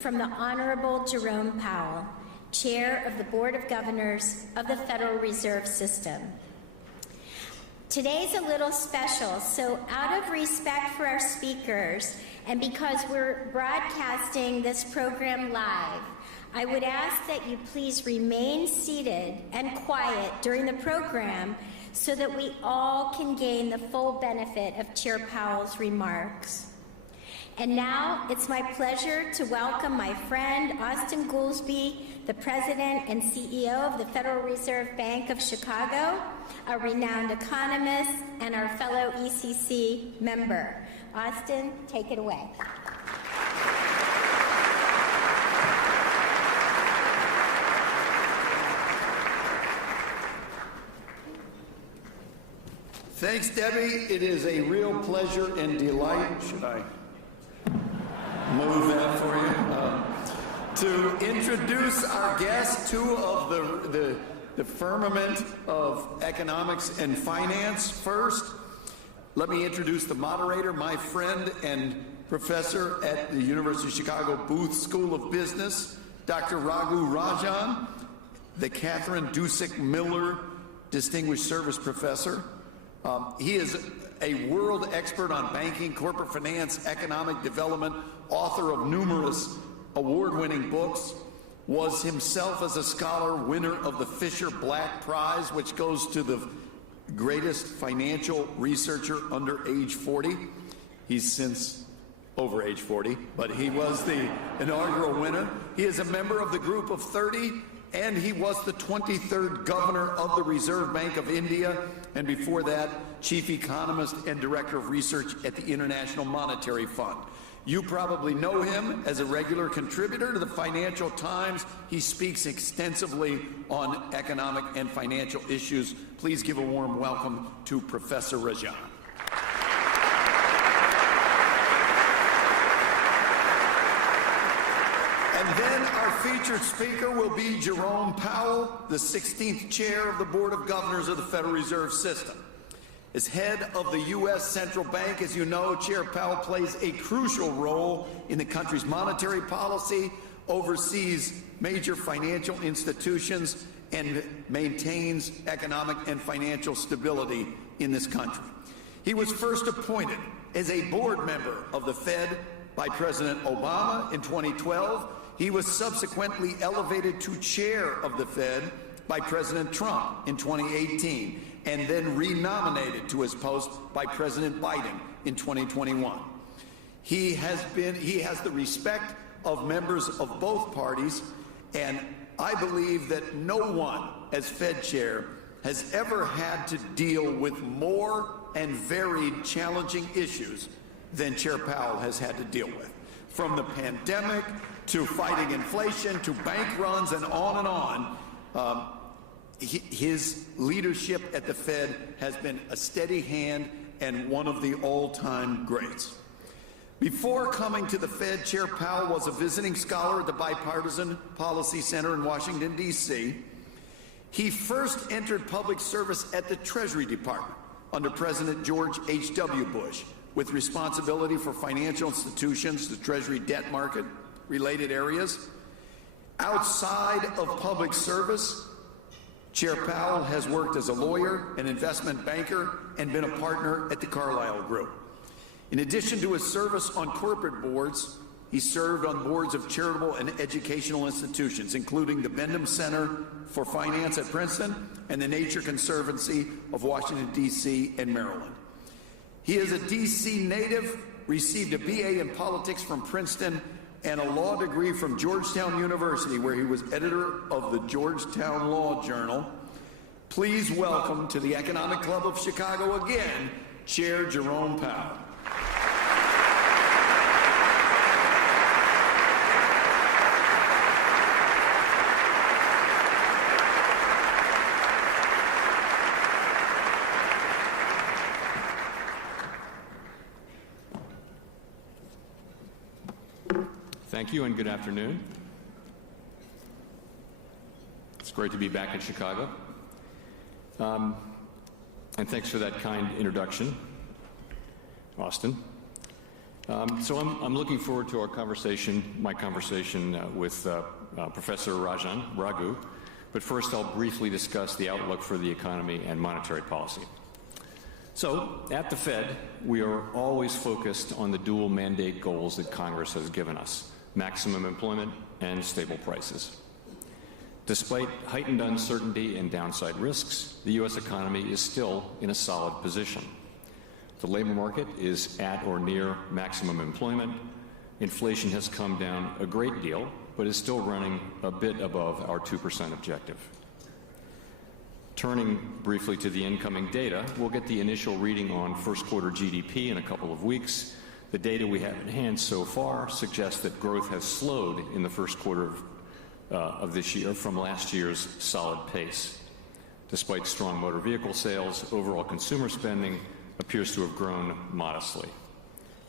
from the Honorable Jerome Powell, Chair of the Board of Governors of the Federal Reserve System. Today's a little special, so out of respect for our speakers and because we're broadcasting this program live, I would ask that you please remain seated and quiet during the program so that we all can gain the full benefit of Chair Powell's remarks. And now it's my pleasure to welcome my friend Austin Goolsbee, the President and CEO of the Federal Reserve Bank of Chicago, a renowned economist and our fellow ECC member. Austin, take it away. Thanks, Debbie. It is a real pleasure and delight. Should I move that for you? To introduce our guests, two of the firmament of economics and finance. First, let me introduce the moderator, my friend and professor at the University of Chicago Booth School of Business, Dr. Raghu Rajan, the Catherine Dusick Miller Distinguished Service Professor. He is a world expert on banking, corporate finance, economic development, author of numerous award-winning books, was himself as a scholar winner of the Fisher Black Prize, which goes to the greatest financial researcher under age 40. He's since over age 40, but he was the inaugural winner. He is a member of the Group of 30, and he was the 23rd governor of the Reserve Bank of India, and before that, chief economist and director of research at the International Monetary Fund. You probably know him as a regular contributor to the Financial Times. He speaks extensively on economic and financial issues. Please give a warm welcome to Professor Rajan. And then our featured speaker will be Jerome Powell, the 16th chair of the Board of Governors of the Federal Reserve System. As head of the U.S. Central Bank, as you know, Chair Powell plays a crucial role in the country's monetary policy, oversees major financial institutions, and maintains economic and financial stability in this country. He was first appointed as a board member of the Fed by President Obama in 2012. He was subsequently elevated to chair of the Fed by President Trump in 2018, and then renominated to his post by President Biden in 2021. He has the respect of members of both parties, and I believe that no one, as Fed chair, has ever had to deal with more and varied challenging issues than Chair Powell has had to deal with. From the pandemic to fighting inflation to bank runs and on, his leadership at the Fed has been a steady hand and one of the all-time greats. Before coming to the Fed, Chair Powell was a visiting scholar at the Bipartisan Policy Center in Washington, D.C. He first entered public service at the Treasury Department under President George H.W. Bush, with responsibility for financial institutions, the Treasury debt market, related areas. Outside of public service, Chair Powell has worked as a lawyer, an investment banker, and been a partner at the Carlyle Group. In addition to his service on corporate boards, he served on boards of charitable and educational institutions, including the Bendham Center for Finance at Princeton and the Nature Conservancy of Washington, D.C. and Maryland. He is a D.C. native, received a BA in politics from Princeton and a law degree from Georgetown University, where he was editor of the Georgetown Law Journal. Please welcome to the Economic Club of Chicago again, Chair Jerome Powell. Thank you and good afternoon. It's great to be back in Chicago. And thanks for that kind introduction, Austin. So I'm looking forward to my conversation with Professor Raghu. But first, I'll briefly discuss the outlook for the economy and monetary policy. So, at the Fed, we are always focused on the dual mandate goals that Congress has given us: maximum employment and stable prices. Despite heightened uncertainty and downside risks, the U.S. economy is still in a solid position. The labor market is at or near maximum employment. Inflation has come down a great deal, but is still running a bit above our 2% objective. Turning briefly to the incoming data, we'll get the initial reading on first quarter GDP in a couple of weeks. The data we have in hand so far suggests that growth has slowed in the first quarter of this year from last year's solid pace. Despite strong motor vehicle sales, overall consumer spending appears to have grown modestly.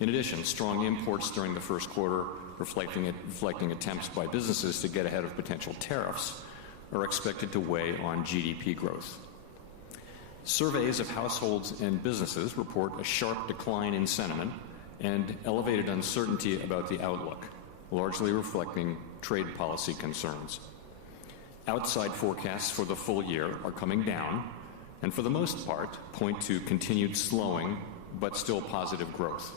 In addition, strong imports during the first quarter, reflecting attempts by businesses to get ahead of potential tariffs, are expected to weigh on GDP growth. Surveys of households and businesses report a sharp decline in sentiment and elevated uncertainty about the outlook, largely reflecting trade policy concerns. Outside forecasts for the full year are coming down, and for the most part point to continued slowing but still positive growth.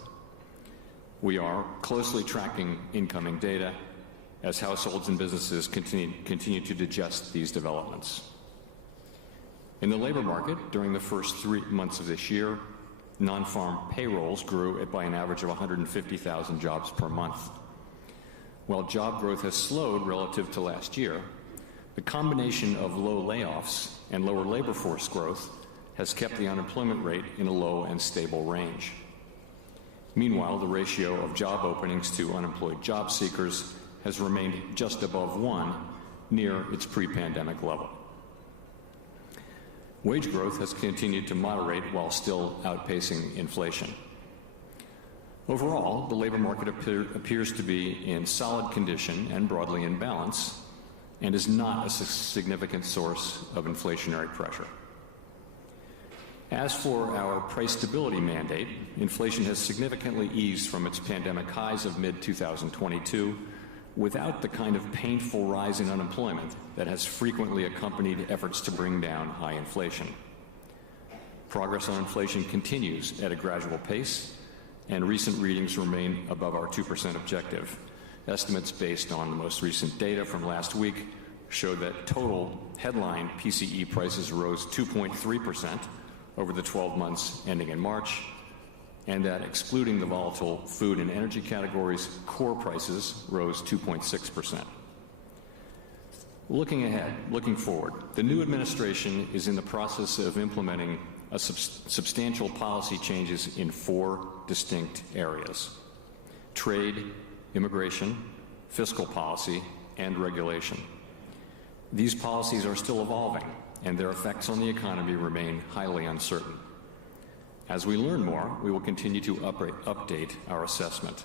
We are closely tracking incoming data as households and businesses continue to digest these developments. In the labor market, during the first 3 months of this year, non-farm payrolls grew by an average of 150,000 jobs per month. While job growth has slowed relative to last year, the combination of low layoffs and lower labor force growth has kept the unemployment rate in a low and stable range. Meanwhile, the ratio of job openings to unemployed job seekers has remained just above 1, near its pre-pandemic level. Wage growth has continued to moderate while still outpacing inflation. Overall, the labor market appears to be in solid condition and broadly in balance, and is not a significant source of inflationary pressure. As for our price stability mandate, inflation has significantly eased from its pandemic highs of mid-2022 without the kind of painful rise in unemployment that has frequently accompanied efforts to bring down high inflation. Progress on inflation continues at a gradual pace, and recent readings remain above our 2% objective. Estimates based on the most recent data from last week show that total headline PCE prices rose 2.3% over the 12 months ending in March, and that excluding the volatile food and energy categories, core prices rose 2.6%. Looking forward, the new administration is in the process of implementing substantial policy changes in 4 distinct areas: trade, immigration, fiscal policy, and regulation. These policies are still evolving, and their effects on the economy remain highly uncertain. As we learn more, we will continue to update our assessment.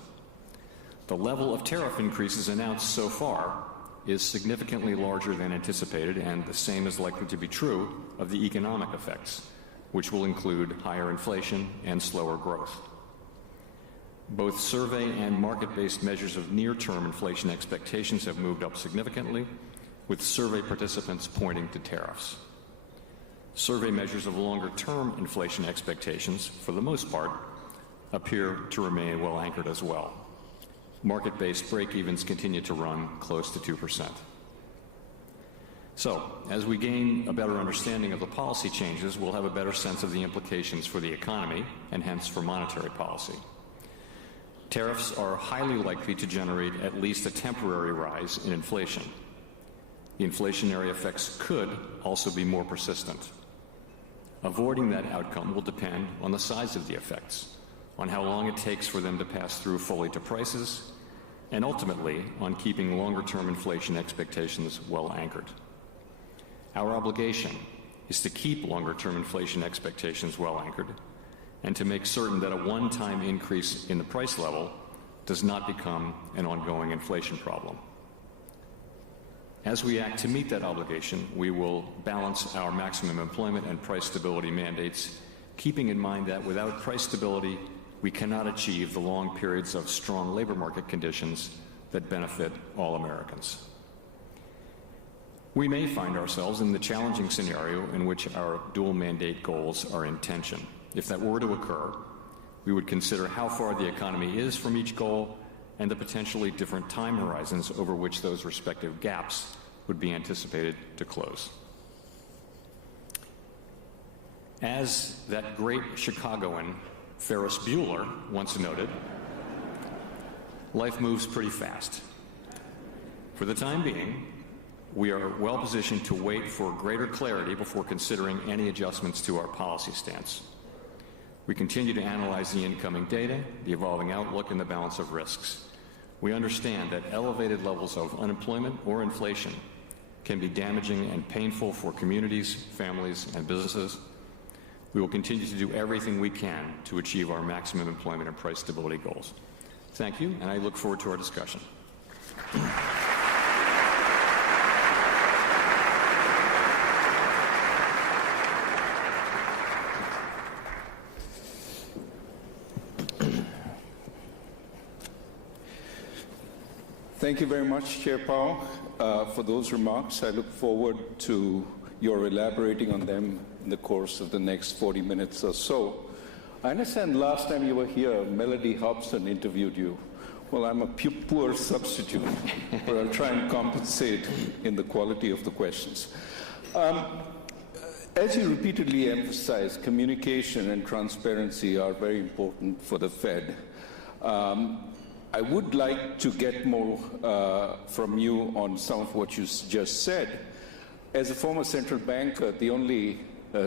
The level of tariff increases announced so far is significantly larger than anticipated, and the same is likely to be true of the economic effects, which will include higher inflation and slower growth. Both survey and market-based measures of near-term inflation expectations have moved up significantly, with survey participants pointing to tariffs. Survey measures of longer-term inflation expectations, for the most part, appear to remain well anchored as well. Market-based break-evens continue to run close to 2%. So, as we gain a better understanding of the policy changes, we'll have a better sense of the implications for the economy and hence for monetary policy. Tariffs are highly likely to generate at least a temporary rise in inflation. The inflationary effects could also be more persistent. Avoiding that outcome will depend on the size of the effects, on how long it takes for them to pass through fully to prices, and ultimately on keeping longer-term inflation expectations well anchored. Our obligation is to keep longer-term inflation expectations well anchored and to make certain that a one-time increase in the price level does not become an ongoing inflation problem. As we act to meet that obligation, we will balance our maximum employment and price stability mandates, keeping in mind that without price stability, we cannot achieve the long periods of strong labor market conditions that benefit all Americans. We may find ourselves in the challenging scenario in which our dual mandate goals are in tension. If that were to occur, we would consider how far the economy is from each goal and the potentially different time horizons over which those respective gaps would be anticipated to close. As that great Chicagoan Ferris Bueller once noted, life moves pretty fast. For the time being, we are well positioned to wait for greater clarity before considering any adjustments to our policy stance. We continue to analyze the incoming data, the evolving outlook, and the balance of risks. We understand that elevated levels of unemployment or inflation can be damaging and painful for communities, families, and businesses. We will continue to do everything we can to achieve our maximum employment and price stability goals. Thank you, and I look forward to our discussion. Thank you very much, Chair Powell, for those remarks. I look forward to your elaborating on them in the course of the next 40 minutes or so. I understand last time you were here, Melody Hobson interviewed you. Well, I'm a poor substitute, but I'll try and compensate in the quality of the questions. As you repeatedly emphasize, communication and transparency are very important for the Fed. I would like to get more from you on some of what you just said. As a former central banker, the only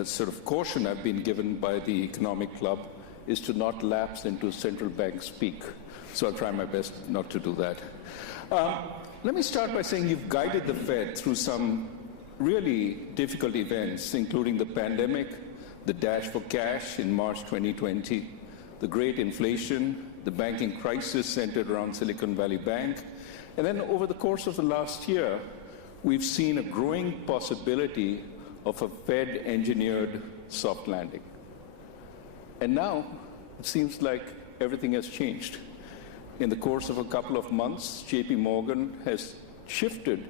sort of caution I've been given by the Economic Club is to not lapse into central bank speak. So I'll try my best not to do that. Let me start by saying you've guided the Fed through some really difficult events, including the pandemic, the dash for cash in March 2020, the great inflation, the banking crisis centered around Silicon Valley Bank, and then over the course of the last year, we've seen a growing possibility of a Fed-engineered soft landing. And now, it seems like everything has changed. In the course of a couple of months, JP Morgan has shifted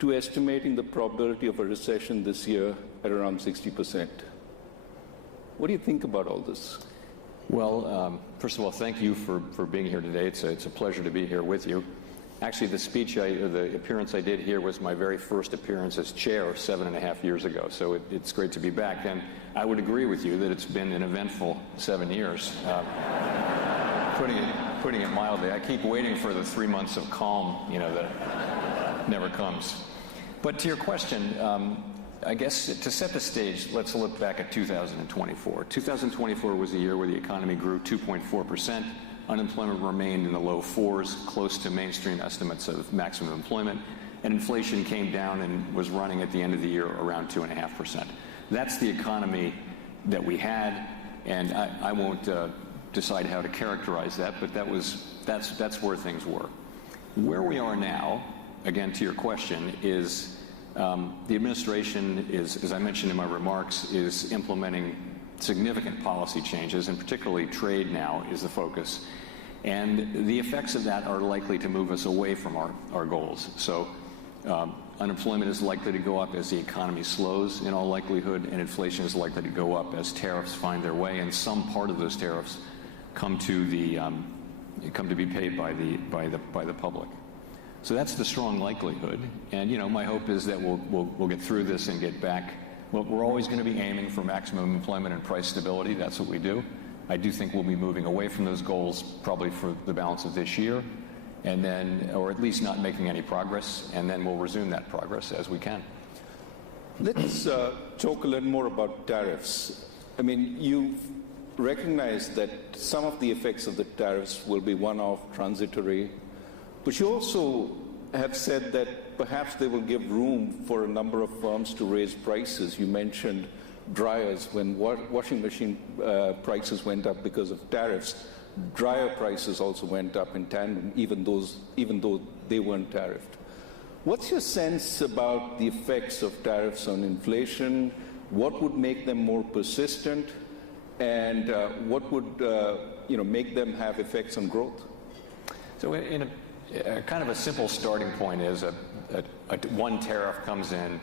to estimating the probability of a recession this year at around 60%. What do you think about all this? Well, first of all, thank you for being here today. It's a pleasure to be here with you. Actually, the appearance I did here was my very first appearance as chair 7.5 years ago, so it's great to be back. And I would agree with you that it's been an eventful 7 years. Putting it mildly, I keep waiting for the 3 months of calm, that never comes. But to your question, I guess to set the stage, let's look back at 2024. 2024 was a year where the economy grew 2.4%. Unemployment remained in the low fours, close to mainstream estimates of maximum employment, and inflation came down and was running at the end of the year around 2.5%. That's the economy that we had, and I won't decide how to characterize that, but that's where things were. Where we are now, again to your question, is the administration is, as I mentioned in my remarks, is implementing significant policy changes, and particularly trade now is the focus. And the effects of that are likely to move us away from our goals. So unemployment is likely to go up as the economy slows in all likelihood, and inflation is likely to go up as tariffs find their way, and some part of those tariffs come to be paid by the public. So that's the strong likelihood. And my hope is that we'll get through this and get back. Well, we're always going to be aiming for maximum employment and price stability. That's what we do. I do think we'll be moving away from those goals probably for the balance of this year, and then, or at least not making any progress, and then we'll resume that progress as we can. Let's talk a little more about tariffs. I mean, you recognize that some of the effects of the tariffs will be one-off, transitory, but you also have said that perhaps they will give room for a number of firms to raise prices. You mentioned dryers. When washing machine prices went up because of tariffs, dryer prices also went up in tandem, even though they weren't tariffed. What's your sense about the effects of tariffs on inflation? What would make them more persistent? And what would make them have effects on growth? So in a kind of a simple starting point is one tariff comes in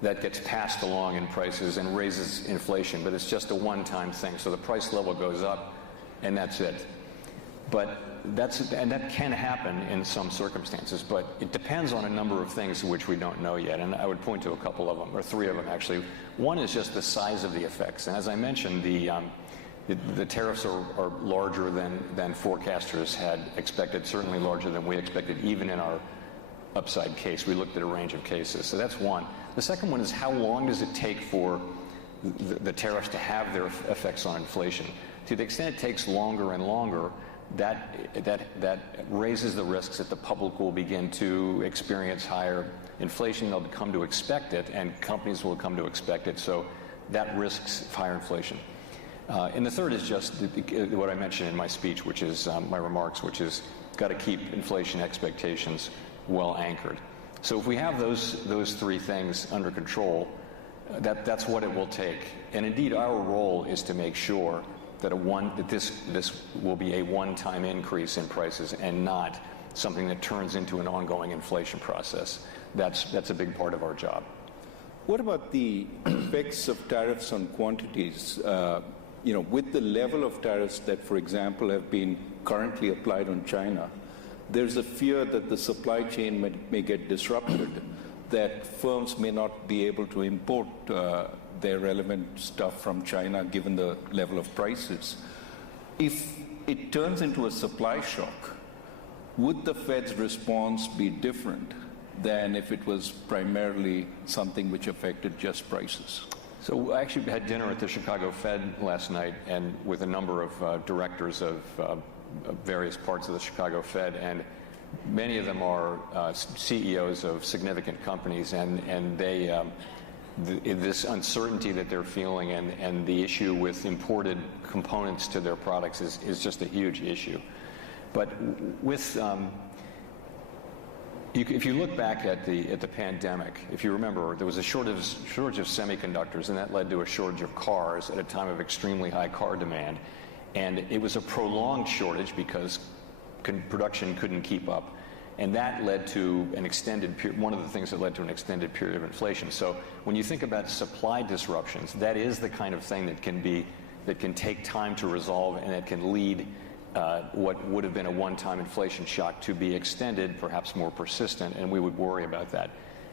that gets passed along in prices and raises inflation, but it's just a one-time thing. So the price level goes up, and that's it. But that can happen in some circumstances, but it depends on a number of things which we don't know yet. And I would point to a couple of them, or three of them actually. One is just the size of the effects. And as I mentioned, the tariffs are larger than forecasters had expected, certainly larger than we expected, even in our upside case. We looked at a range of cases. So that's one. The second one is how long does it take for the tariffs to have their effects on inflation? To the extent it takes longer and longer, that raises the risks that the public will begin to experience higher inflation. They'll come to expect it, and companies will come to expect it. So that risks higher inflation. And the third is just what I mentioned in my speech, which is my remarks, which is got to keep inflation expectations well anchored. So if we have those three things under control, that's what it will take. And indeed, our role is to make sure that this will be a one-time increase in prices and not something that turns into an ongoing inflation process. That's a big part of our job. What about the effects of tariffs on quantities? With the level of tariffs that, for example, have been currently applied on China, there's a fear that the supply chain may get disrupted, that firms may not be able to import their relevant stuff from China given the level of prices. If it turns into a supply shock, would the Fed's response be different than if it was primarily something which affected just prices? So I actually had dinner at the Chicago Fed last night and with a number of directors of various parts of the Chicago Fed, and many of them are CEOs of significant companies, and they this uncertainty that they're feeling and the issue with imported components to their products is just a huge issue. But with if you look back at the pandemic, if you remember, there was a shortage of semiconductors, and that led to a shortage of cars at a time of extremely high car demand. And it was a prolonged shortage because production couldn't keep up. And that led to an extended period, one of the things that led to an extended period of inflation. So when you think about supply disruptions, that is the kind of thing that can take time to resolve, and it can lead what would have been a one-time inflation shock to be extended, perhaps more persistent, and we would worry about that.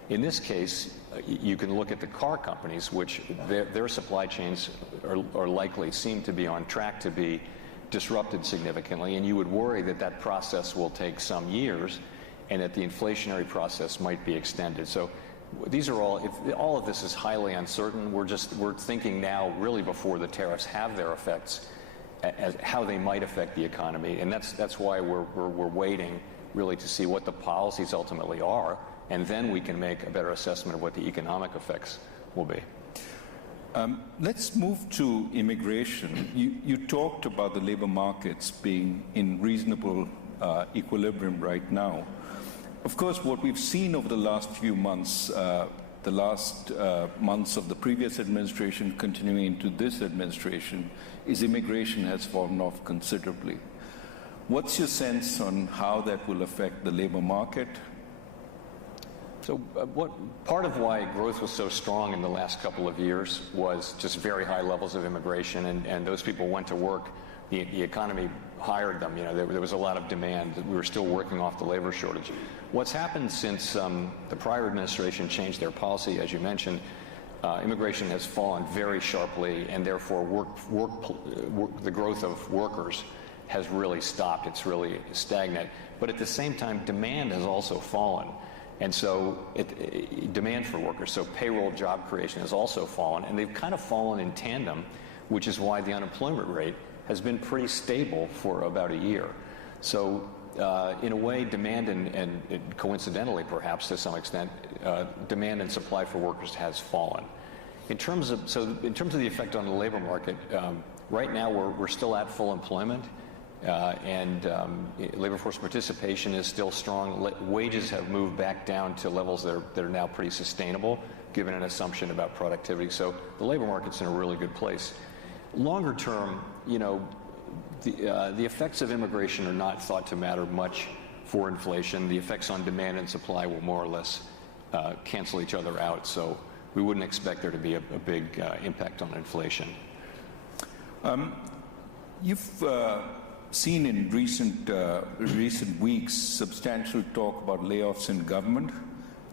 In this case, you can look at the car companies, which their supply chains are likely seem to be on track to be disrupted significantly, and you would worry that process will take some years and that the inflationary process might be extended. So these are all of this is highly uncertain. We're thinking now really before the tariffs have their effects as how they might affect the economy, and that's why we're waiting really to see what the policies ultimately are, and then we can make a better assessment of what the economic effects will be. Let's move to immigration. You talked about the labor markets being in reasonable equilibrium right now. Of course, what we've seen over the last few months, months of the previous administration continuing into this administration, is immigration has fallen off considerably. What's your sense on how that will affect the labor market? So part of why growth was so strong in the last couple of years was just very high levels of immigration, and those people went to work. The economy hired them. There was a lot of demand. We were still working off the labor shortage. What's happened since the prior administration changed their policy, as you mentioned, immigration has fallen very sharply, and therefore the growth of workers has really stopped. It's really stagnant. But at the same time, demand has also fallen. And so demand for workers, so payroll job creation has also fallen, and they've kind of fallen in tandem, which is why the unemployment rate has been pretty stable for about a year. So in a way, demand and coincidentally perhaps to some extent, demand and supply for workers has fallen. In terms of the effect on the labor market, right now we're still at full employment. And labor force participation is still strong. Wages have moved back down to levels that are now pretty sustainable, given an assumption about productivity. So the labor market's in a really good place. Longer term, the effects of immigration are not thought to matter much for inflation. The effects on demand and supply will more or less cancel each other out, so we wouldn't expect there to be a big impact on inflation. You've seen in recent weeks substantial talk about layoffs in government,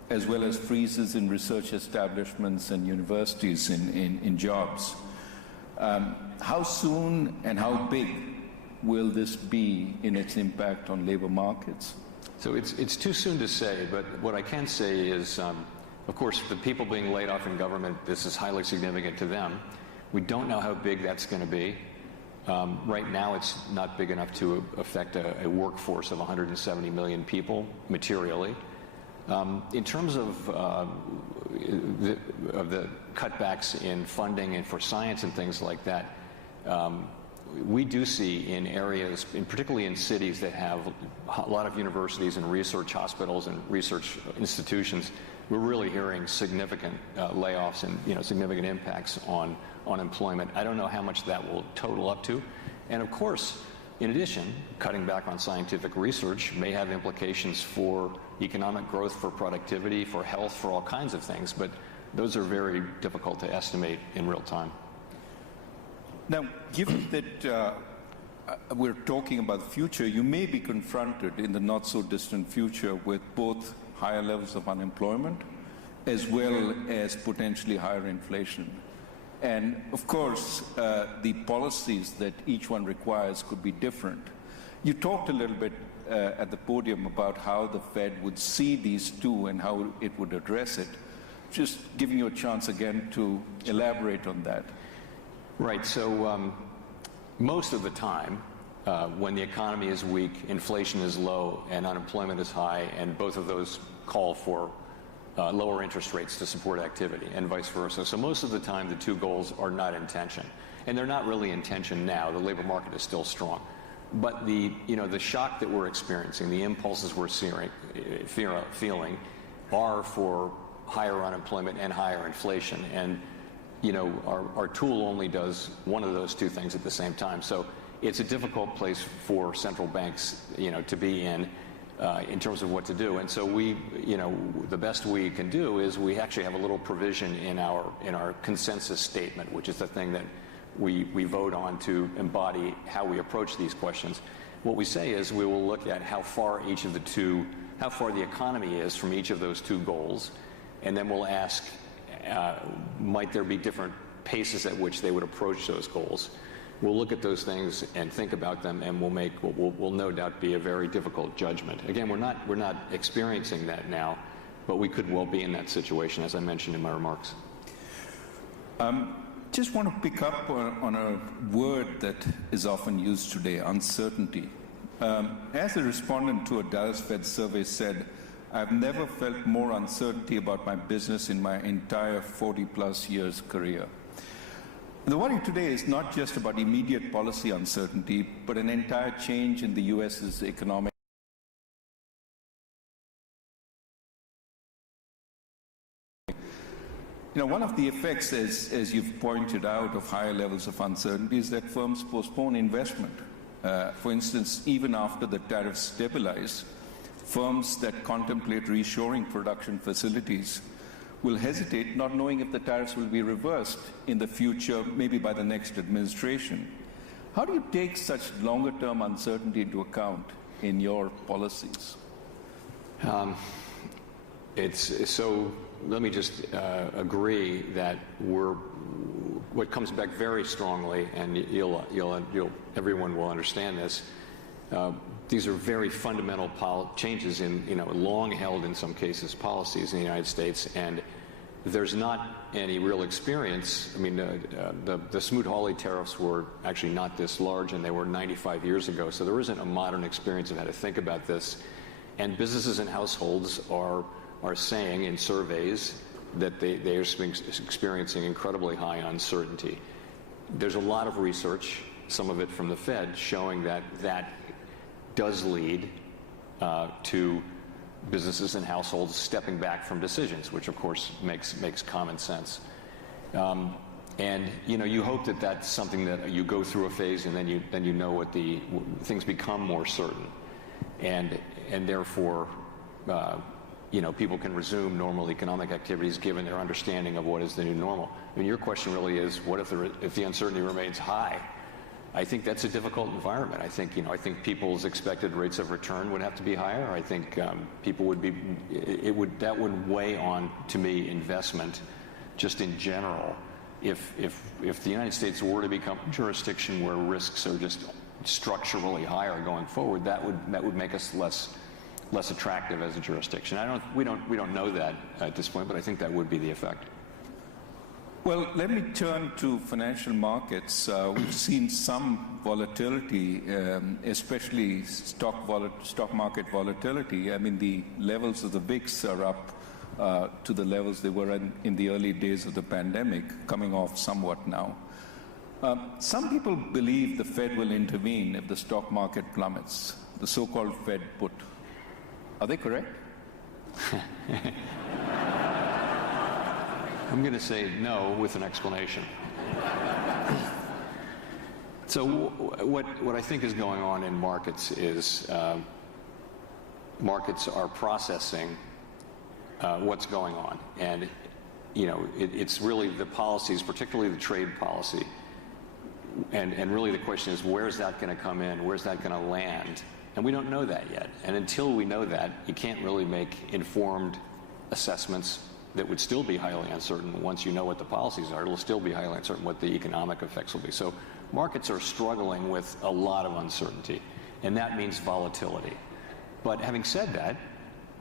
as well as freezes in research establishments and universities in jobs. How soon and how big will this be in its impact on labor markets? So it's too soon to say, but what I can say is, of course, the people being laid off in government, this is highly significant to them. We don't know how big that's going to be. Right now, it's not big enough to affect a workforce of 170 million people materially. In terms of the cutbacks in funding and for science and things like that, we do see in areas, particularly in cities that have a lot of universities and research hospitals and research institutions, we're really hearing significant layoffs and significant impacts on employment. I don't know how much that will total up to. And of course, in addition, cutting back on scientific research may have implications for economic growth, for productivity, for health, for all kinds of things, but those are very difficult to estimate in real time. Now, given that we're talking about the future, you may be confronted in the not-so-distant future with both higher levels of unemployment as well as potentially higher inflation. And, of course, the policies that each one requires could be different. You talked a little bit at the podium about how the Fed would see these two and how it would address it. Just giving you a chance again to elaborate on that. Right. So most of the time, when the economy is weak, inflation is low, and unemployment is high, and both of those call for lower interest rates to support activity, and vice versa. So most of the time, the two goals are not in tension, and they're not really in tension now. The labor market is still strong, but the shock that we're experiencing, the impulses we're feeling, are for higher unemployment and higher inflation, and our tool only does one of those two things at the same time. So it's a difficult place for central banks, to be in terms of what to do. And so the best we can do is we actually have a little provision in our consensus statement, which is the thing that we vote on to embody how we approach these questions. What we say is we will look at how far the economy is from each of those two goals, and then we'll ask, might there be different paces at which they would approach those goals? We'll look at those things and think about them, and we'll make what will no doubt be a very difficult judgment. Again, we're not experiencing that now, but we could well be in that situation, as I mentioned in my remarks. Just want to pick up on a word that is often used today, uncertainty. As a respondent to a Dallas Fed survey said, I've never felt more uncertainty about my business in my entire 40-plus years career. The worry today is not just about immediate policy uncertainty, but an entire change in the U.S.'s economic. One of the effects, as you've pointed out, of higher levels of uncertainty is that firms postpone investment. For instance, even after the tariffs stabilize, firms that contemplate reshoring production facilities will hesitate, not knowing if the tariffs will be reversed in the future, maybe by the next administration. How do you take such longer-term uncertainty into account in your policies? Let me just agree that what comes back very strongly, and everyone will understand this. These are very fundamental changes in, long held in some cases policies in the United States, and there's not any real experience. I mean, the Smoot-Hawley tariffs were actually not this large, and they were 95 years ago, so there isn't a modern experience of how to think about this. And businesses and households are saying in surveys that they are experiencing incredibly high uncertainty. There's a lot of research, some of it from the Fed, showing that does lead to businesses and households stepping back from decisions, which of course makes common sense. And you hope that that's something that you go through a phase, and then you know what things become more certain, and therefore, people can resume normal economic activities given their understanding of what is the new normal. I mean, your question really is, what if the uncertainty remains high? I think that's a difficult environment. I think people's expected rates of return would have to be higher. I think people that would weigh on, to me, investment just in general. If the United States were to become a jurisdiction where risks are just structurally higher going forward, that would make us less attractive as a jurisdiction. We don't know that at this point, but I think that would be the effect. Well, let me turn to financial markets. We've seen some volatility, especially stock market volatility. I mean, the levels of the VIX are up to the levels they were in the early days of the pandemic, coming off somewhat now. Some people believe the Fed will intervene if the stock market plummets, the so-called Fed put. Are they correct? I'm going to say no with an explanation. So what I think is going on in markets is markets are processing what's going on. And, it's really the policies, particularly the trade policy. And really the question is, where's that going to come in? Where's that going to land? And we don't know that yet. And until we know that, you can't really make informed assessments that would still be highly uncertain. Once you know what the policies are, it'll still be highly uncertain what the economic effects will be. So markets are struggling with a lot of uncertainty, and that means volatility. But having said that,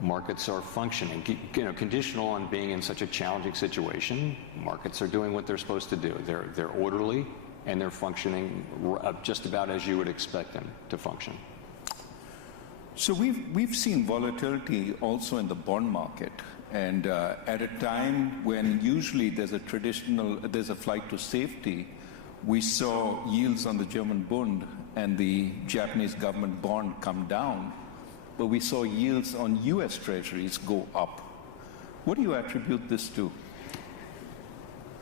markets are functioning, conditional on being in such a challenging situation. Markets are doing what they're supposed to do. They're orderly, and they're functioning just about as you would expect them to function. So we've seen volatility also in the bond market, and at a time when usually there's a flight to safety, we saw yields on the German Bund and the Japanese government bond come down, but we saw yields on U.S. Treasuries go up. What do you attribute this to?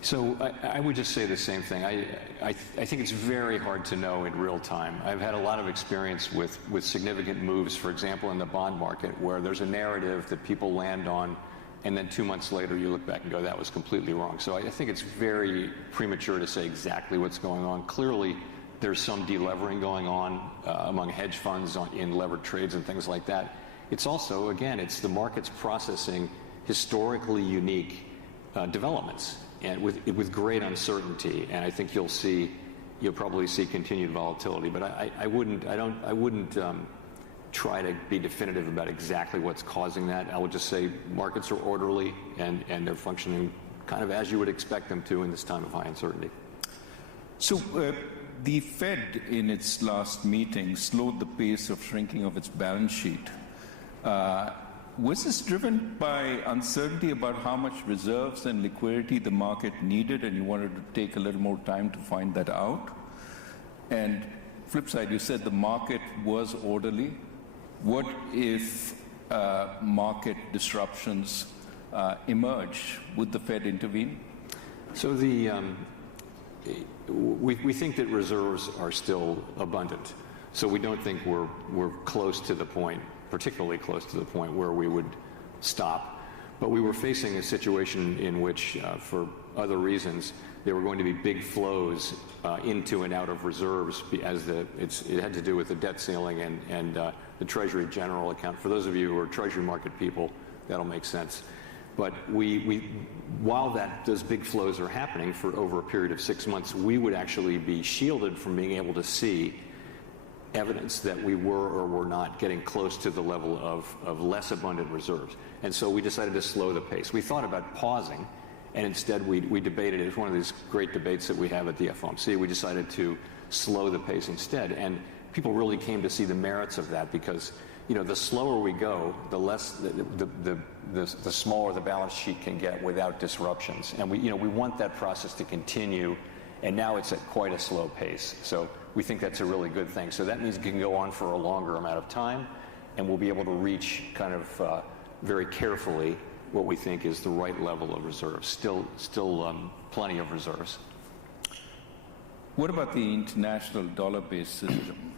So I would just say the same thing. I think it's very hard to know in real time. I've had a lot of experience with significant moves, for example, in the bond market, where there's a narrative that people land on, and then 2 months later you look back and go, that was completely wrong. So I think it's very premature to say exactly what's going on. Clearly, there's some delevering going on among hedge funds in levered trades and things like that. It's also, again, it's the markets processing historically unique developments, and with great uncertainty, and I think you'll probably see continued volatility. But I wouldn't try to be definitive about exactly what's causing that. I would just say markets are orderly and they're functioning kind of as you would expect them to in this time of high uncertainty. So the Fed, in its last meeting, slowed the pace of shrinking of its balance sheet. Was this driven by uncertainty about how much reserves and liquidity the market needed, and you wanted to take a little more time to find that out? And flip side, you said the market was orderly. What if market disruptions emerge? Would the Fed intervene? So we think that reserves are still abundant. So we don't think we're close to the point, particularly close to the point where we would stop. But we were facing a situation in which, for other reasons, there were going to be big flows into and out of reserves as it had to do with the debt ceiling and the Treasury General account. For those of you who are Treasury market people, that'll make sense. But while those big flows are happening for over a period of 6 months, we would actually be shielded from being able to see evidence that we were or were not getting close to the level of less abundant reserves. And so we decided to slow the pace. We thought about pausing, and instead we debated it. It's one of these great debates that we have at the FOMC. We decided to slow the pace instead. And people really came to see the merits of that because, the slower we go, the less, the smaller the balance sheet can get without disruptions. And we want that process to continue, and now it's at quite a slow pace. So we think that's a really good thing. So that means it can go on for a longer amount of time, and we'll be able to reach kind of very carefully what we think is the right level of reserves. Still plenty of reserves. What about the international dollar-based system?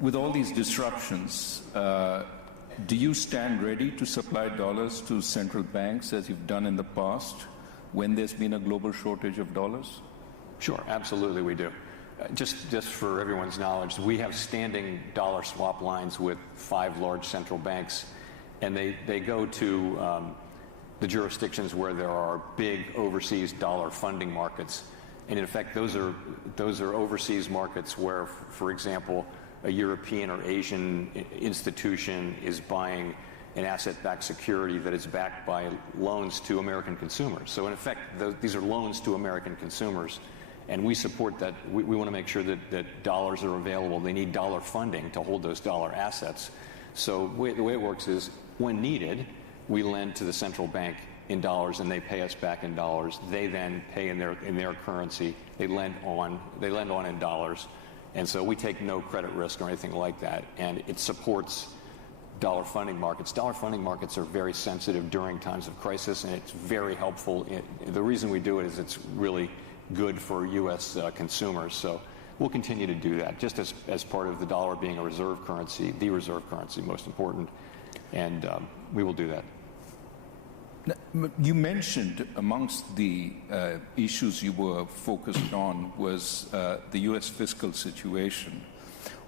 With all these disruptions, do you stand ready to supply dollars to central banks as you've done in the past when there's been a global shortage of dollars? Sure, absolutely we do. Just for everyone's knowledge, we have standing dollar swap lines with 5 large central banks, and they go to the jurisdictions where there are big overseas dollar funding markets. And in fact, those are overseas markets where, for example, a European or Asian institution is buying an asset-backed security that is backed by loans to American consumers. So in effect, these are loans to American consumers. And we support that. We want to make sure that dollars are available. They need dollar funding to hold those dollar assets. So the way it works is, when needed, we lend to the central bank in dollars, and they pay us back in dollars. They then pay in their currency. They lend on in dollars, and so we take no credit risk or anything like that. And it supports dollar funding markets. Dollar funding markets are very sensitive during times of crisis, and it's very helpful. The reason we do it is it's really good for U.S. Consumers. So we'll continue to do that, just as part of the dollar being a reserve currency, the reserve currency, most important. And we will do that. Now, you mentioned amongst the issues you were focused on was the U.S. fiscal situation.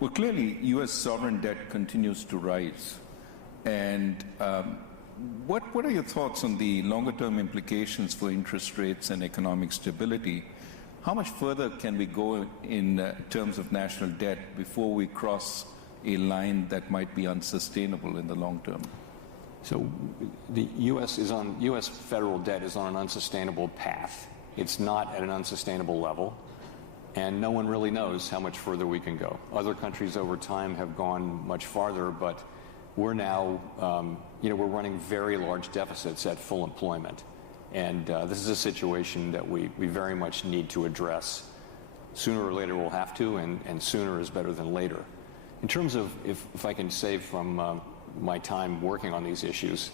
Well, clearly, U.S. sovereign debt continues to rise. And what are your thoughts on the longer-term implications for interest rates and economic stability? How much further can we go in terms of national debt before we cross a line that might be unsustainable in the long term? So the U.S. federal debt is on an unsustainable path. It's not at an unsustainable level, and no one really knows how much further we can go. Other countries over time have gone much farther, but we're now, we're running very large deficits at full employment. And this is a situation that we very much need to address. Sooner or later we'll have to, and sooner is better than later. In terms of, if I can say from my time working on these issues,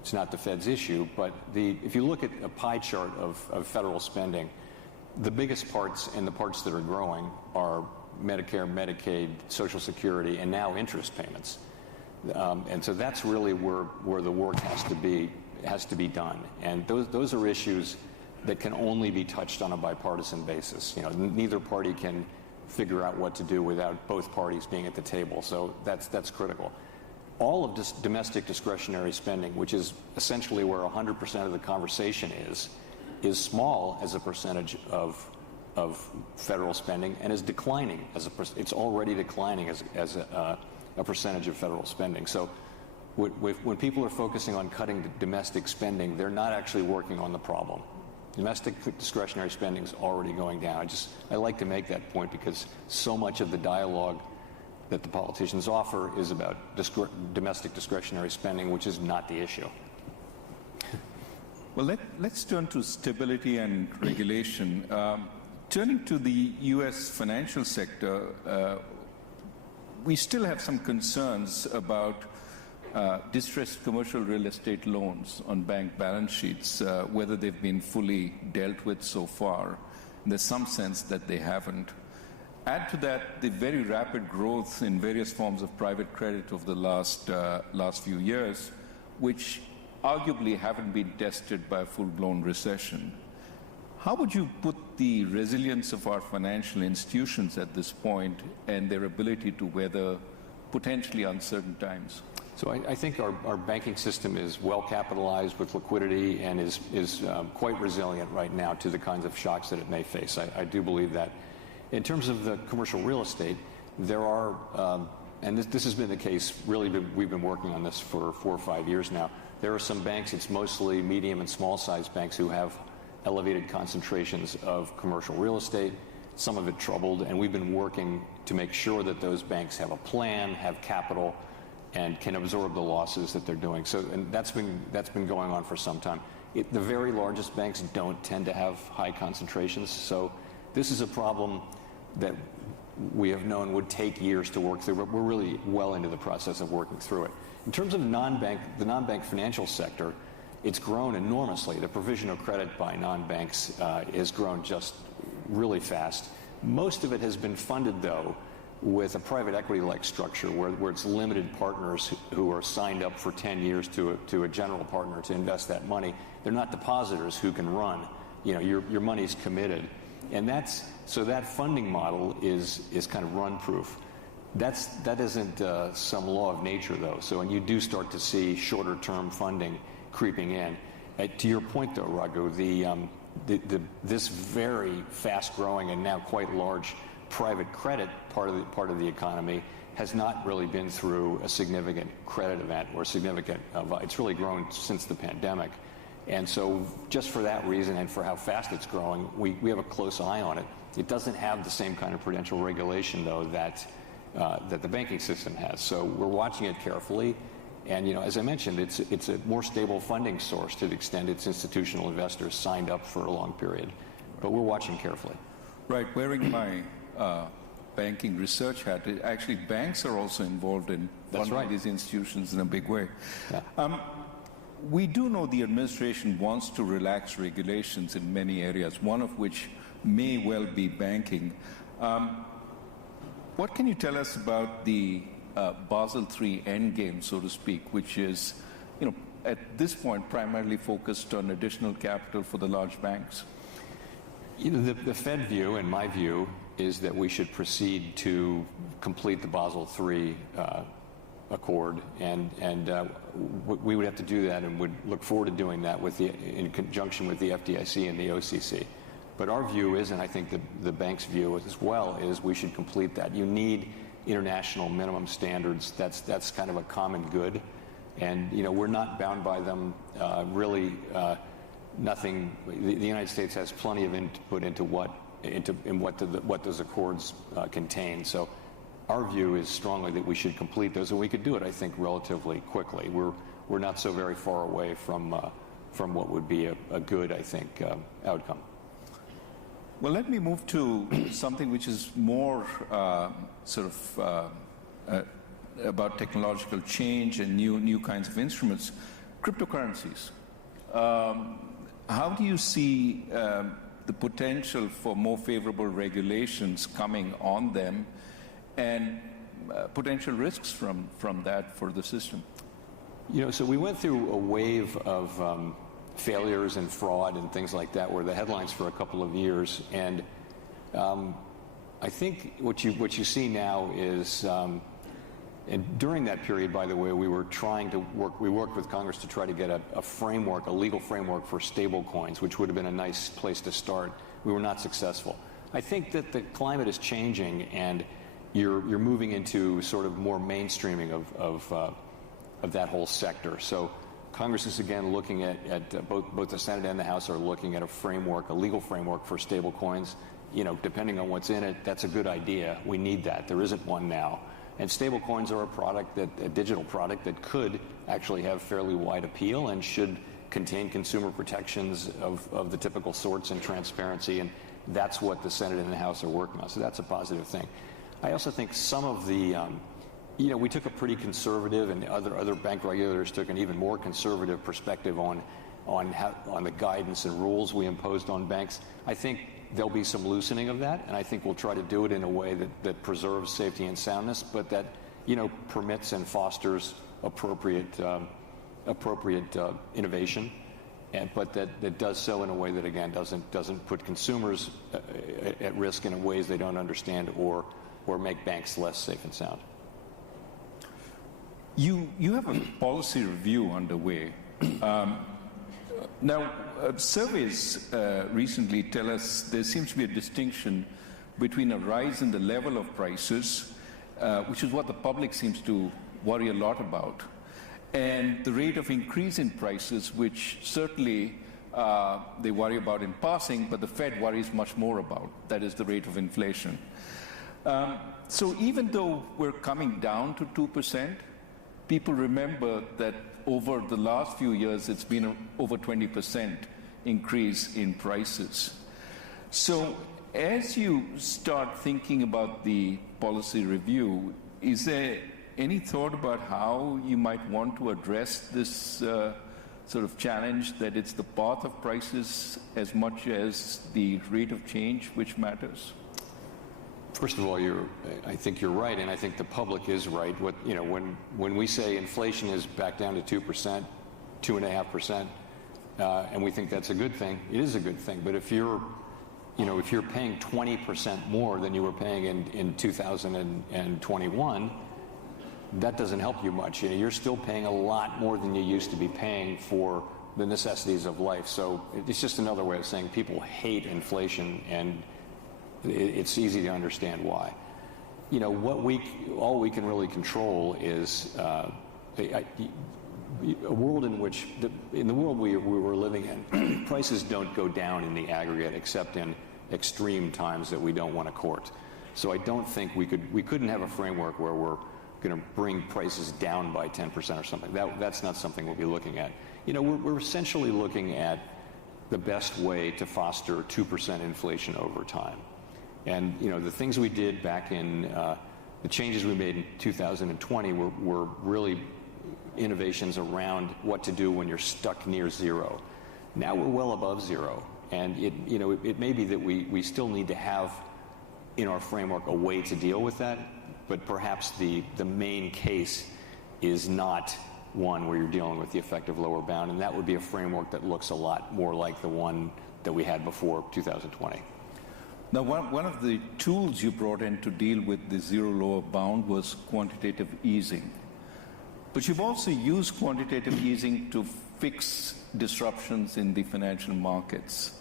it's not the Fed's issue, but if you look at a pie chart of federal spending, the biggest parts and the parts that are growing are Medicare, Medicaid, Social Security, and now interest payments. And so that's really where the work has to be done. And those are issues that can only be touched on a bipartisan basis. Neither party can figure out what to do without both parties being at the table. So that's critical. All of this domestic discretionary spending, which is essentially where 100% of the conversation is small as a percentage of federal spending, and is declining it's already declining as a percentage of federal spending. So when people are focusing on cutting domestic spending, they're not actually working on the problem. Domestic discretionary spending is already going down. I like to make that point because so much of the dialogue that the politicians offer is about domestic discretionary spending, which is not the issue. Well, let's turn to stability and regulation. Turning to the U.S. financial sector, we still have some concerns about distressed commercial real estate loans on bank balance sheets, whether they've been fully dealt with so far. There's some sense that they haven't. Add to that the very rapid growth in various forms of private credit over the last few years, which arguably haven't been tested by a full-blown recession. How would you put the resilience of our financial institutions at this point and their ability to weather potentially uncertain times? So I think our banking system is well capitalized with liquidity and is quite resilient right now to the kinds of shocks that it may face. I do believe that. In terms of the commercial real estate, there are, and this has been the case, really we've been working on this for 4 or 5 years now. There are some banks, it's mostly medium and small size banks, who have elevated concentrations of commercial real estate, some of it troubled, and we've been working to make sure that those banks have a plan, have capital, and can absorb the losses that they're doing. So, and that's been going on for some time. The very largest banks don't tend to have high concentrations, so this is a problem that we have known would take years to work through, but we're really well into the process of working through it. In terms of the non-bank financial sector, it's grown enormously. The provision of credit by non-banks has grown just really fast. Most of it has been funded, though, with a private equity-like structure where it's limited partners who are signed up for 10 years to a general partner to invest that money. They're not depositors who can run. Your money's committed. And so that funding model is kind of run-proof. That isn't some law of nature, though. So, and you do start to see shorter-term funding creeping in. To your point, though, Raghu, this very fast-growing and now quite large private credit part of the economy has not really been through a significant credit event or significant. It's really grown since the pandemic, and so just for that reason and for how fast it's growing, we have a close eye on it. It doesn't have the same kind of prudential regulation, though, that the banking system has. So we're watching it carefully. And as I mentioned, it's a more stable funding source to the extent its institutional investors signed up for a long period. But we're watching carefully. Right. Wearing my banking research hat, actually banks are also involved in funding these institutions in a big way. Yeah. We do know the administration wants to relax regulations in many areas, one of which may well be banking. What can you tell us about the Basel III endgame, so to speak, which is, at this point primarily focused on additional capital for the large banks? The Fed view, and my view, is that we should proceed to complete the Basel III accord, and we would have to do that, and would look forward to doing that in conjunction with the FDIC and the OCC. But our view is, and I think the bank's view as well, is we should complete that. You need international minimum standards. That's kind of a common good, and we're not bound by them. Really, nothing. The United States has plenty of input into what those accords contain. So our view is strongly that we should complete those, and we could do it, I think, relatively quickly. We're not so very far away from what would be a good, I think, outcome. Well, let me move to something which is more about technological change and new kinds of instruments, cryptocurrencies. How do you see the potential for more favorable regulations coming on them, and potential risks from that for the system? So we went through a wave of failures and fraud and things like that were the headlines for a couple of years, and I think what you see now is, and during that period, by the way, we worked with Congress to try to get a legal framework for stable coins, which would have been a nice place to start. We were not successful. I think that the climate is changing, and you're moving into sort of more mainstreaming of that whole sector. So Congress is again looking at both the Senate and the House are looking at a legal framework for stable coins. Depending on what's in it, that's a good idea. We need that. There isn't one now. And stable coins are a digital product that could actually have fairly wide appeal and should contain consumer protections of the typical sorts and transparency. And that's what the Senate and the House are working on. So that's a positive thing. I also think some of the, we took a pretty conservative, and other bank regulators took an even more conservative perspective on the guidance and rules we imposed on banks. I think there'll be some loosening of that, and I think we'll try to do it in a way that preserves safety and soundness, but that permits and fosters appropriate innovation, but that does so in a way that again doesn't put consumers at risk in ways they don't understand or make banks less safe and sound. You have a policy review underway. Now, surveys recently tell us there seems to be a distinction between a rise in the level of prices, which is what the public seems to worry a lot about, and the rate of increase in prices, which certainly they worry about in passing, but the Fed worries much more about. That is the rate of inflation. So even though we're coming down to 2%, people remember that over the last few years, it's been over 20% increase in prices. So as you start thinking about the policy review, is there any thought about how you might want to address this sort of challenge that it's the path of prices as much as the rate of change which matters? First of all, I think you're right, and I think the public is right. When we say inflation is back down to 2%, 2.5%, and we think that's a good thing, it is a good thing. But if you're paying 20% more than you were paying in 2021, that doesn't help you much. You're still paying a lot more than you used to be paying for the necessities of life. So it's just another way of saying people hate inflation, and it's easy to understand why. All we can really control is a world in which, in the world we were living in, prices don't go down in the aggregate except in extreme times that we don't want to court. So I don't think we couldn't have a framework where we're going to bring prices down by 10% or something. That's not something we'll be looking at. We're essentially looking at the best way to foster 2% inflation over time. And, the things we did back in, the changes we made in 2020 were really innovations around what to do when you're stuck near zero. Now we're well above zero. And it may be that we still need to have in our framework a way to deal with that, but perhaps the main case is not one where you're dealing with the effective lower bound, and that would be a framework that looks a lot more like the one that we had before 2020. Now, one of the tools you brought in to deal with the zero lower bound was quantitative easing. But you've also used quantitative easing to fix disruptions in the financial markets.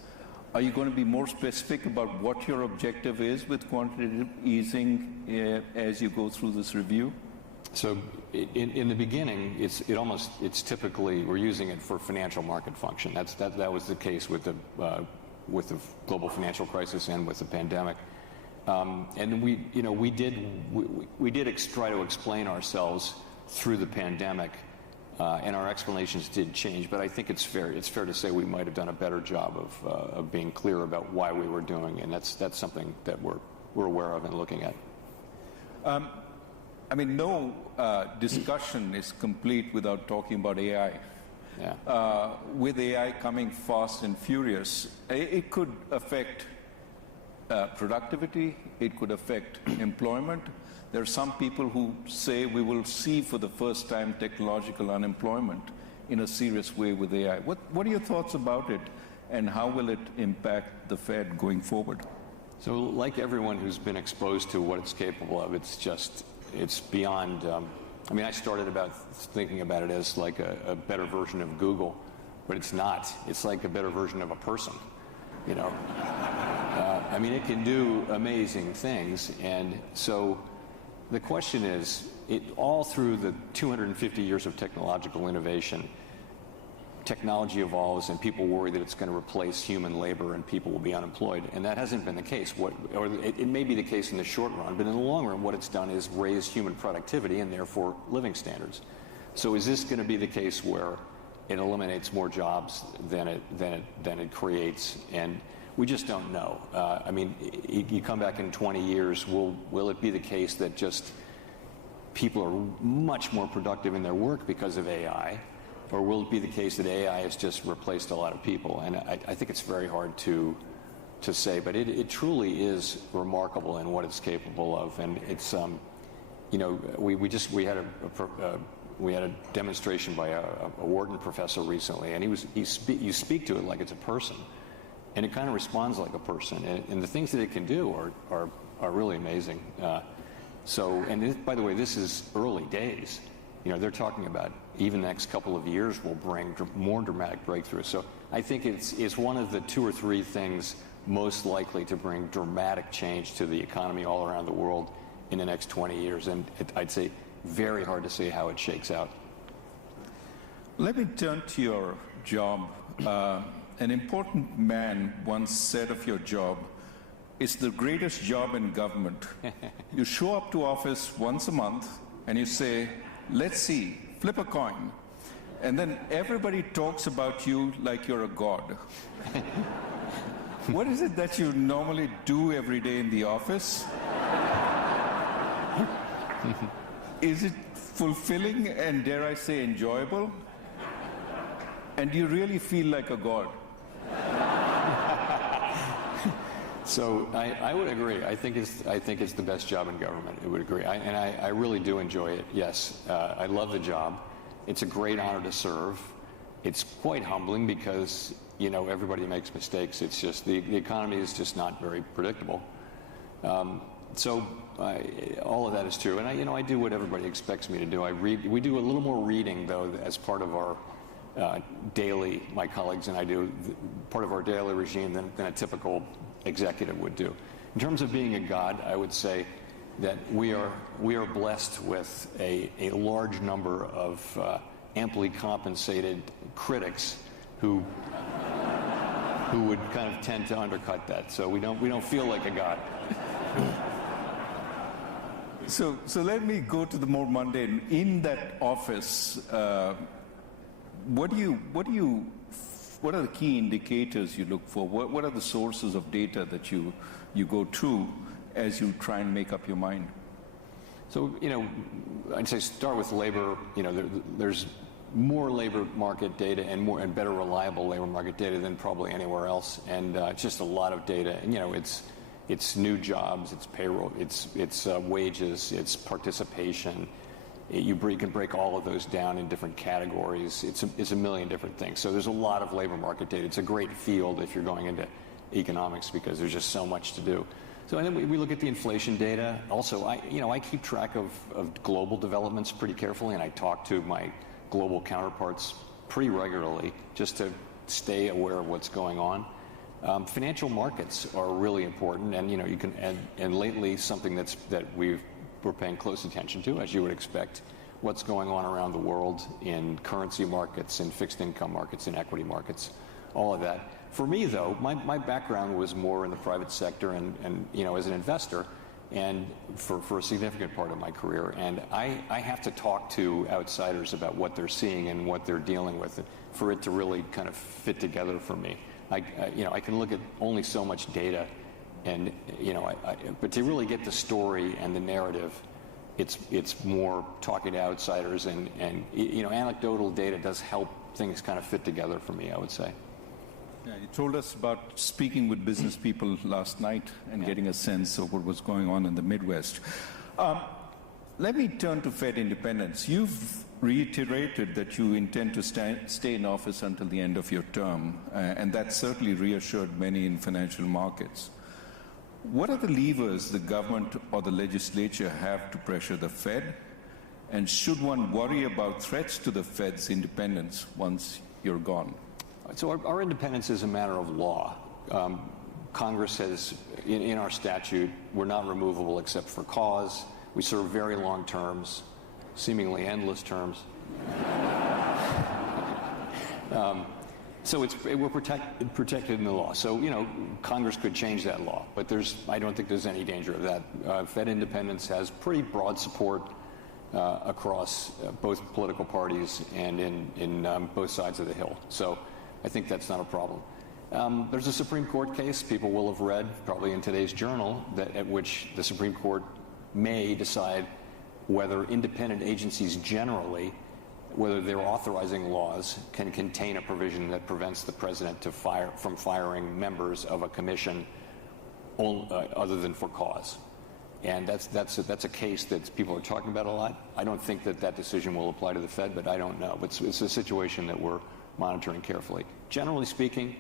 Are you going to be more specific about what your objective is with quantitative easing as you go through this review? So in the beginning, it's typically we're using it for financial market function. That was the case with the global financial crisis and with the pandemic. And we did try to explain ourselves through the pandemic, and our explanations did change. But I think it's fair to say we might have done a better job of being clear about why we were doing, and that's something that we're aware of and looking at. No discussion is complete without talking about AI. Yeah. With AI coming fast and furious, it could affect productivity, it could affect employment. There are some people who say we will see for the first time technological unemployment in a serious way with AI. What are your thoughts about it, and how will it impact the Fed going forward? So like everyone who's been exposed to what it's capable of, it's beyond... I started thinking about it as like a better version of Google, but it's not. It's like a better version of a person, it can do amazing things. And so the question is, all through the 250 years of technological innovation, technology evolves and people worry that it's going to replace human labor and people will be unemployed. And that hasn't been the case. It may be the case in the short run, but in the long run, what it's done is raise human productivity and therefore living standards. So is this going to be the case where it eliminates more jobs than it creates? And we just don't know. You come back in 20 years, will it be the case that just people are much more productive in their work because of AI? Or will it be the case that AI has just replaced a lot of people? And I think it's very hard to say, but it truly is remarkable in what it's capable of. And it's, we had a demonstration by a Wharton professor recently, and you speak to it like it's a person, and it kind of responds like a person. And the things that it can do are really amazing. By the way, this is early days. They're talking about even the next couple of years will bring more dramatic breakthroughs. So I think it's one of the 2 or 3 things most likely to bring dramatic change to the economy all around the world in the next 20 years. And I'd say very hard to say how it shakes out. Let me turn to your job. An important man once said of your job, "It's the greatest job in government." You show up to office once a month and you say, "Let's see, flip a coin." And then everybody talks about you like you're a god. What is it that you normally do every day in the office? Is it fulfilling and, dare I say, enjoyable? And do you really feel like a god? So I would agree. I think it's the best job in government. I would agree. I really do enjoy it. Yes, I love the job. It's a great honor to serve. It's quite humbling because, you know, everybody makes mistakes. It's just the economy is just not very predictable. So all of that is true. And I do what everybody expects me to do. I read. We do a little more reading, though, as part of our daily, my colleagues and I do, part of our daily regime than a typical executive would do. In terms of being a god, I would say that we are blessed with a large number of amply compensated critics who would kind of tend to undercut that. So we don't feel like a god. So let me go to the more mundane. In that office, what are the key indicators you look for? What are the sources of data that you go to as you try and make up your mind? So, I'd say start with labor. There's more labor market data and better reliable labor market data than probably anywhere else. And it's just a lot of data. And, it's new jobs, it's payroll, it's wages, it's participation. You can break all of those down in different categories. It's a million different things. So there's a lot of labor market data. It's a great field if you're going into economics because there's just so much to do. So and then we look at the inflation data. Also, I keep track of global developments pretty carefully, and I talk to my global counterparts pretty regularly just to stay aware of what's going on. Financial markets are really important, and you can and lately something that we're paying close attention to, as you would expect, what's going on around the world in currency markets, in fixed income markets, in equity markets, all of that. For me, though, my background was more in the private sector and as an investor, and for a significant part of my career. And I have to talk to outsiders about what they're seeing and what they're dealing with for it to really kind of fit together for me. I can look at only so much data, and but to really get the story and the narrative, it's more talking to outsiders, and anecdotal data does help things kind of fit together for me, I would say. Yeah, you told us about speaking with business people last night and getting a sense of what was going on in the Midwest. Let me turn to Fed independence. You've reiterated that you intend to stay in office until the end of your term, and that certainly reassured many in financial markets. What are the levers the government or the legislature have to pressure the Fed? And should one worry about threats to the Fed's independence once you're gone? So our independence is a matter of law. Congress has, in our statute, we're not removable except for cause. We serve very long terms, seemingly endless terms. So we're protected in the law. So, Congress could change that law, but I don't think there's any danger of that. Fed independence has pretty broad support across both political parties and in both sides of the Hill. So I think that's not a problem. There's a Supreme Court case people will have read, probably in today's Journal, at which the Supreme Court may decide whether independent agencies generally, whether their authorizing laws can contain a provision that prevents the president from firing members of a commission other than for cause. And that's a case that people are talking about a lot. I don't think that decision will apply to the Fed, but I don't know. It's a situation that we're monitoring carefully. Generally speaking,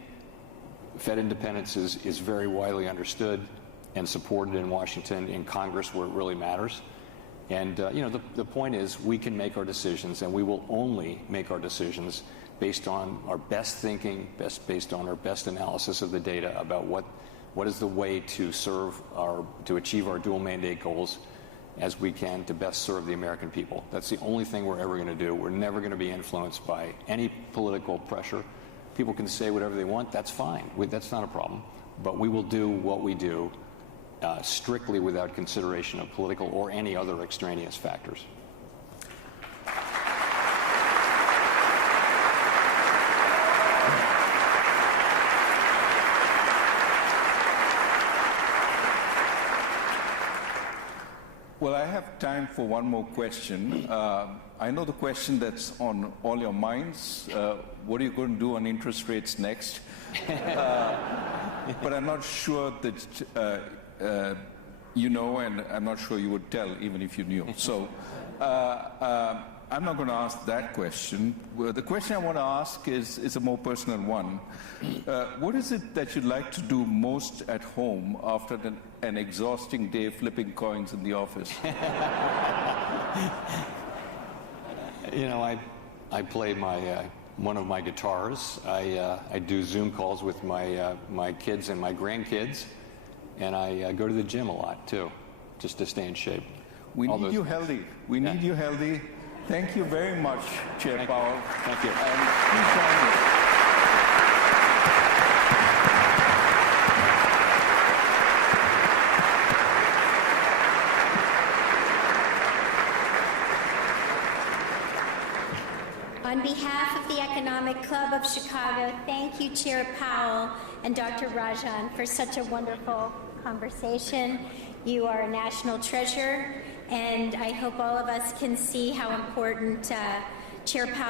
Fed independence is very widely understood and supported in Washington, in Congress, where it really matters. And, the point is we can make our decisions, and we will only make our decisions based on our best thinking, based on our best analysis of the data about what is the way to achieve our dual mandate goals as we can to best serve the American people. That's the only thing we're ever going to do. We're never going to be influenced by any political pressure. People can say whatever they want. That's fine. That's not a problem. But we will do what we do strictly without consideration of political or any other extraneous factors. Well, I have have time for one more question. I know the question that's on all your minds. What are you going to do on interest rates next? But I'm not sure that you know, and I'm not sure you would tell even if you knew. So I'm not going to ask that question. The question I want to ask is a more personal one. What is it that you'd like to do most at home after an exhausting day flipping coins in the office? You know, I play one of my guitars. I do Zoom calls with my kids and my grandkids, and I go to the gym a lot too, just to stay in shape. We need you healthy. We need you healthy. Thank you very much, Chair Powell. Thank you. And please join me. On behalf of the Economic Club of Chicago, thank you, Chair Powell and Dr. Rajan, for such a wonderful conversation. You are a national treasure, and I hope all of us can see how important Chair Powell